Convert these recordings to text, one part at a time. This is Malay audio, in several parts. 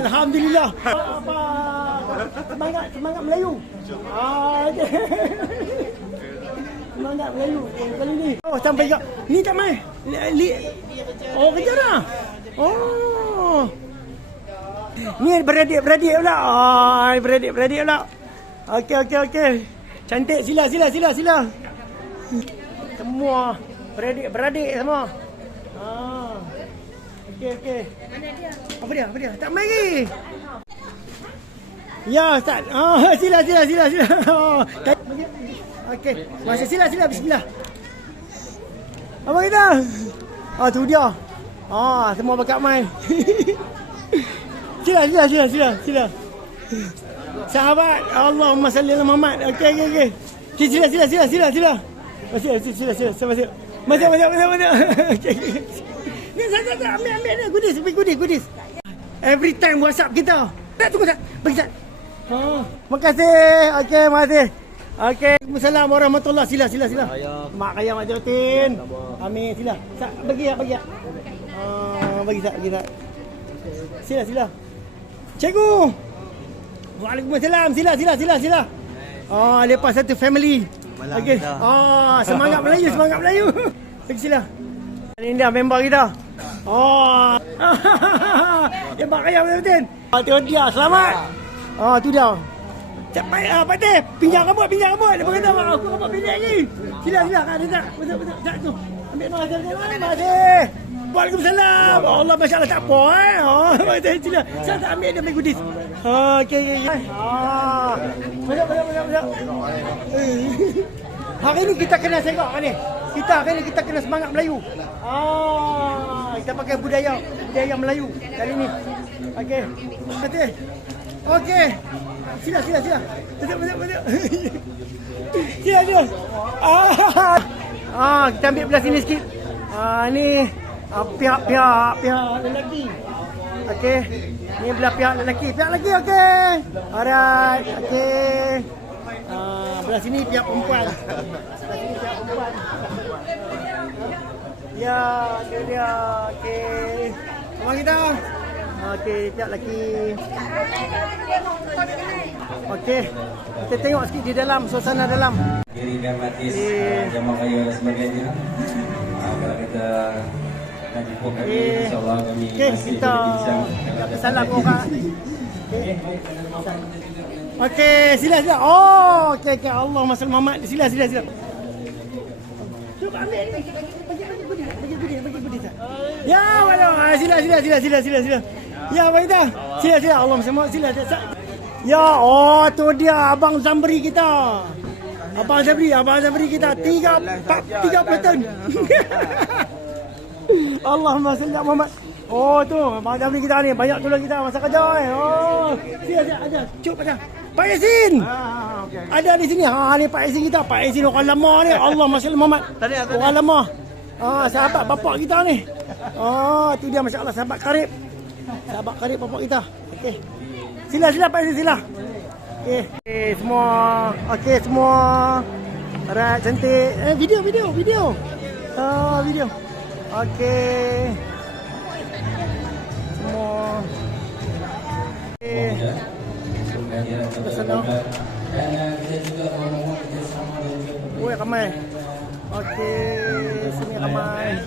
Alhamdulillah. Apa semangat Melayu. Okey. Semangat Melayu kali ni. Oh, sampai juga. Ni tak mai. Oh, kerja dah. Oh. Ni beradik-beradik pula. Beradik-beradik pula. Okey. Cantik. Sila. Semua beradik semua. Okey. Apa dia? Tak mai lagi. Ya, Ustaz. Sila. Okey. Masih sila bismillah. Apa kita? Tu dia. Semua bakat mai. Sila. Sahabat, Allahumma salli ala Muhammad. Okey. Sila. Masih. Okey. Ni saya ambil ni goodies. Every time WhatsApp kita. Tunggu Ustaz. Bagi Ustaz. Makasih. Okey, makasih. Okey. Assalamualaikum warahmatullahi. Sila. Mak kaya Mak Jotin. Amin, sila. Ustaz, bagi ya. Bagi Ustaz. Sila. Cikgu. Waalaikumsalam. Sila. Lepas satu family. Okey. Semangat Melayu. Bagi sila. Ini dia member kita. Dia mak kaya Mak Jotin. Tu dia. Selamat. Tu dia. Cepat Pak Teh, pinjam rambut. Dia berkata aku rambut pendek lagi. Sila ada tak? Betul tu. Ambil masih. Waalaikumsalam. Allah masya-Allah tak apa sila. Saya tak ambil dia goodies. Okey. Betul. Hari ni kita kena tengok ni. Hari ni kita kena semangat Melayu. Kita pakai budaya Melayu kali ni. Okey. Betul. Okey. Sila. Betul. Sila. Kita ambil belah sini sikit. Ni pihak lelaki. Okey. Ni belah pihak lelaki. Okey. Alright. Okey. Belah sini pihak perempuan. Ya, dia. Okey. Sama kita. Okey, pihak lelaki. Okey. Kita tengok sikit di dalam, suasana dalam. Diri dan Matis, jamaah kaya dan sebagainya. Kalau kita nak jumpa kami, insyaAllah kami masih berbincang. Salam orang. Okey, sila. Okey. Allahumma salli Muhammad. Sila. Cuba ambil ni. Bagi budi. Ya, walau. Sila. Ya, baik dah. Sila. Allahumma salli Muhammad. Sila. Ya, tu dia Abang Zambri kita. Abang Zambri kita 30 tahun. Allahumma salli Muhammad. Tu Abang Zambri kita ni banyak tolong kita masa kerja Sila ada. Cuk pada Pak Yasin. Okay. Ada di sini. Ni Pak Yasin kita. Pak Yasin orang lama ni. Allahumma salli Muhammad. Orang lama. Sahabat bapak kita ni. Tu dia masya-Allah sahabat karib. Sahabat karib bapak kita. Okey. Sila Pak Yasin sila. Okey. Semua. Alright, cantik. Video. Video. Okey. Semua. Okey. Ramai. Okey, sini ramai.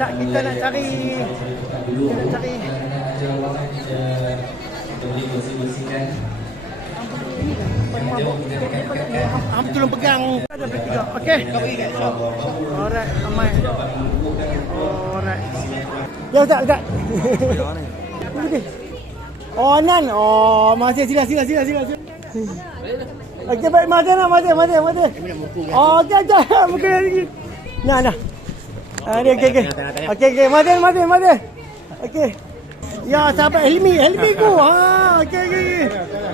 Tak, kita nak cari. Tolong pegang. Ada bertiga. Okey. Alright, ramai. Alright. Ya, Ustaz. Nan. Masih sila. Okey, baik. Masih. Okey. Bukan lagi. Nah. Okey. Masih. Okey. Ya, sahabat Helmi ku.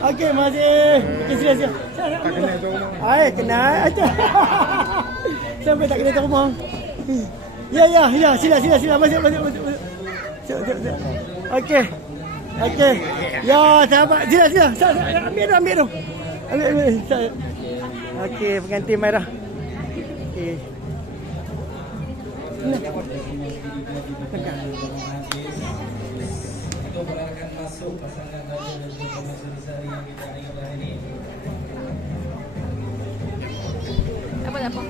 Okey, masih. Okey, sila. Kena. Sampai tak kena ke rumah. Ya. Sila. Masih. Okey. Ya, sahabat. Sila. Ambil tu. Ambil. Okey, pengantin merah. Okey. untuk pasangan Raja dan juga Permaisuri yang kita adakan hari ini. Apa tak apa?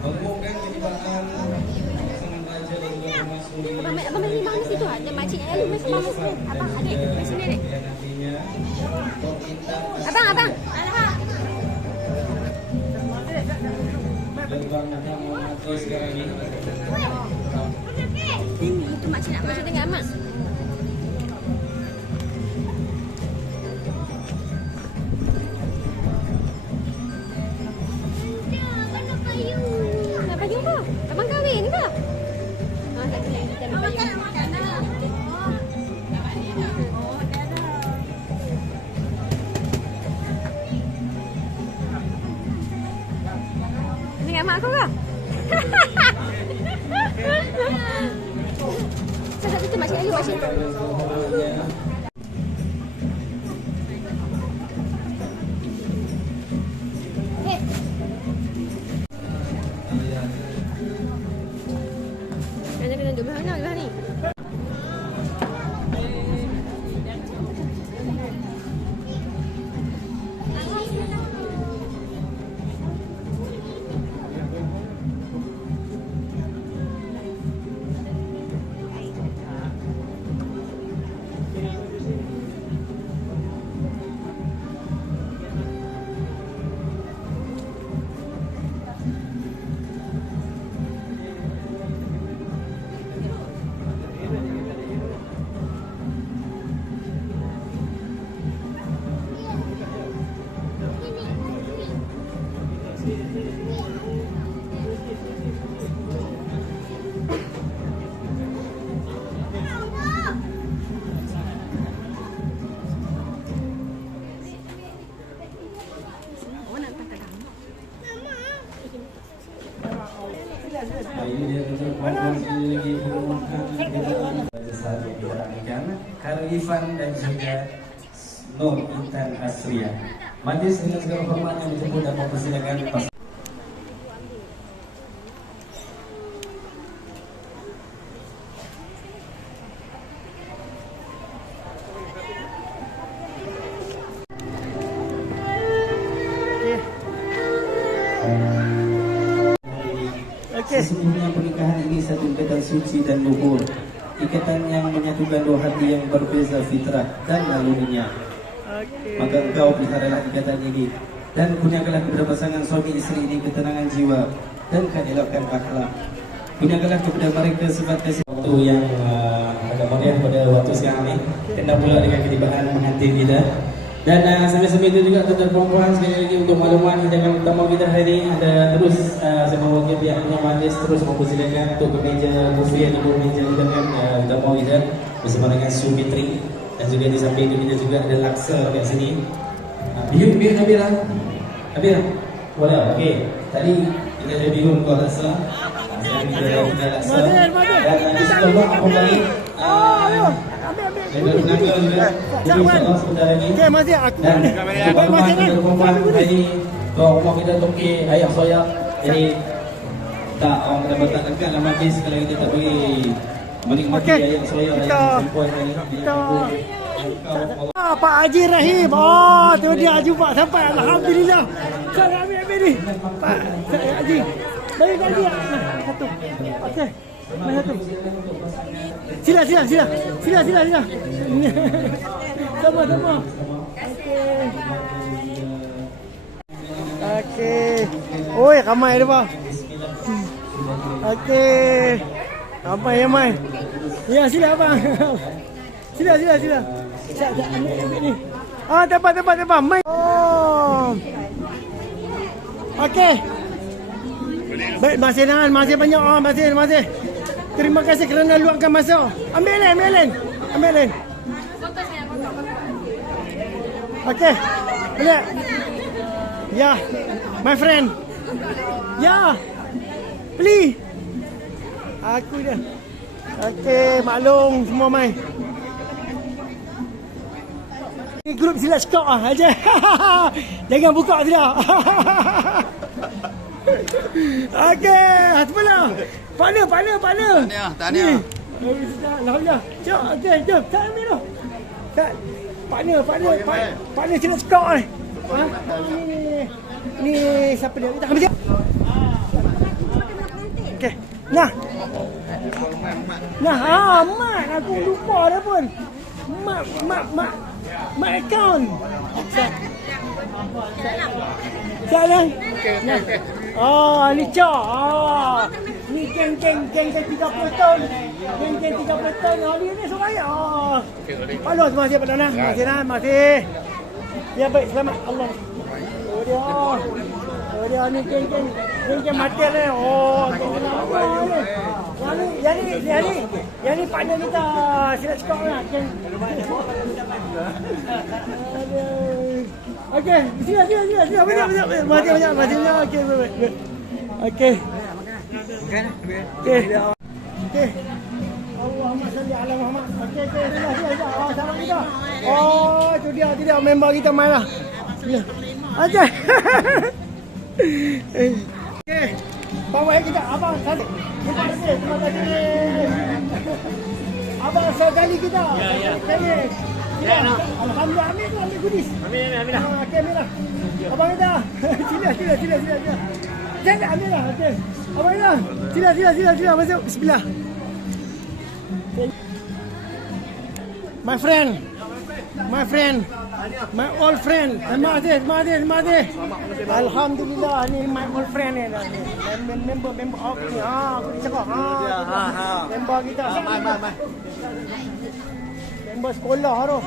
Mengumumkan ketibaan pasangan Raja dan juga Permaisuri. Abang beli mana situ? Ada makcik Alu masih mama sendiri. Abang adik masih sendiri. Abang. Alamak. Gerbang Muhammad sekarang ini. Ini itu makcik nak masuk dengan Amat. Nak payu apa? Abang kahwin ke? Tak boleh. Kita nak payu. Dengan mak aku ke? Satu tu makcik Ayu, makcik. Kena duduk belah ni. Ini dia untuk perempuan sekali lagi mengumumkan saat yang kita ramaikan Karifan dan juga Nur Intan Asria. Majlis dengan segala hormat yang dijemput dan mempersilakan pasangan. Sesungguhnya pernikahan ini satu ikatan suci dan luhur, ikatan yang menyatukan dua hati yang berbeza fitrah dan nalurinya. Maka engkau peliharalah ikatan ini dan kurniakanlah kepada pasangan suami isteri ini ketenangan jiwa dan keelokkan akhlak. Kurniakanlah kepada mereka sifat kasih waktu yang agak meriah pada waktu sekarang ini, kena pula dengan ketibaan pengantin kita. Dan sambil-sambil itu juga tuan-tuan perempuan, sekali lagi untuk makluman hidangan utama kita hari ini ada terus saya mewakili pihak punya majlis terus mempersilakan untuk ke meja buffet ataupun meja hidangan utama kita bersama dengan Sumitri, dan juga di samping itu kita juga ada laksa kat sini. Bihun Nabila. Nabila. Boleh. Okey. Tadi kita ada bihun buat laksa. Sekarang kita ada laksa. Dan insya-Allah apa lagi? Dan gunakan juga insya-Allah sebentar lagi. Okey, masih aku. Dan perempuan hari ini rumah kita toke ayah soya. Jadi tak orang kata batak dekat dalam majlis kalau kita tak bagi menikmati ayah soya ayah perempuan hari ini. Pak Haji Rahim. Oh, tu dia jumpa sampai. Alhamdulillah. Saya ambil ni. Pak Haji. Bagi Haji. Satu. Okey. Mana tu? Sila. Sama. Okey. Oi, ramai dia bang. Okey. Ramai. Ya, sila bang. Sila. Ambil ni. Tempat. Mai. Oh. Okey. Baik, masih banyak. Masih. Terima kasih kerana luangkan masa. Ambil lain. Okey. Boleh. Ya, my friend. Ya. Beli. Aku dia. Okey, maklum semua mai. Ini grup silat skok aja. Jangan buka sudah. Okey, hasbullah. Partner. Tahniah. Alhamdulillah. Jom, okey, jom. Saya ambil tu. Tak. Partner sila cekak ni. Ha? Ni siapa dia? Kita ambil siap. Okey. Nah, mat aku lupa dah pun. Mat account. Jalan. Nah. Oh, ni Cak. Ni geng 30 tahun. Geng 30 tahun. Oh, ni Suraya. Oh. Halo, terima kasih Pak Dona. Terima kasih. Ya baik, selamat. Allah. Oh dia ni geng mati ni. Oh, yang ni partner kita. Sila cakap lah. Okey, sila. Banyak. Okey. Allahumma salli ala Muhammad. Okey, sila. Oh, sama kita. Oh, tu dia member kita main lah. Okey. Okey. Bawa kita abang sekali. Terima kasih. Abang sekali kita. Ya. Alhamdulillah, ambil goodies. Ambil. Okey, ambil lah. Abang kita. Sila. Jangan ambil lah. Okey. Abang kita. Sila. Masuk. Bismillah. My friend, my old friend. Terima kasih. Alhamdulillah, ni my old friend ni. Member of ni. Aku cakap. Member kita. Member sekolah tu.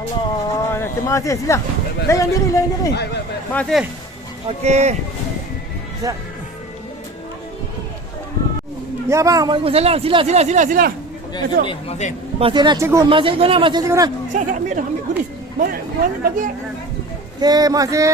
Allah, terima kasih. Sila. Layan diri. Terima kasih. Okey. Ya bang, waalaikumsalam. Sila. Masuk. Masih nak cikgu. Masih cikgu nak. Saya ambil goodies. Mana bagi? Okey, masih.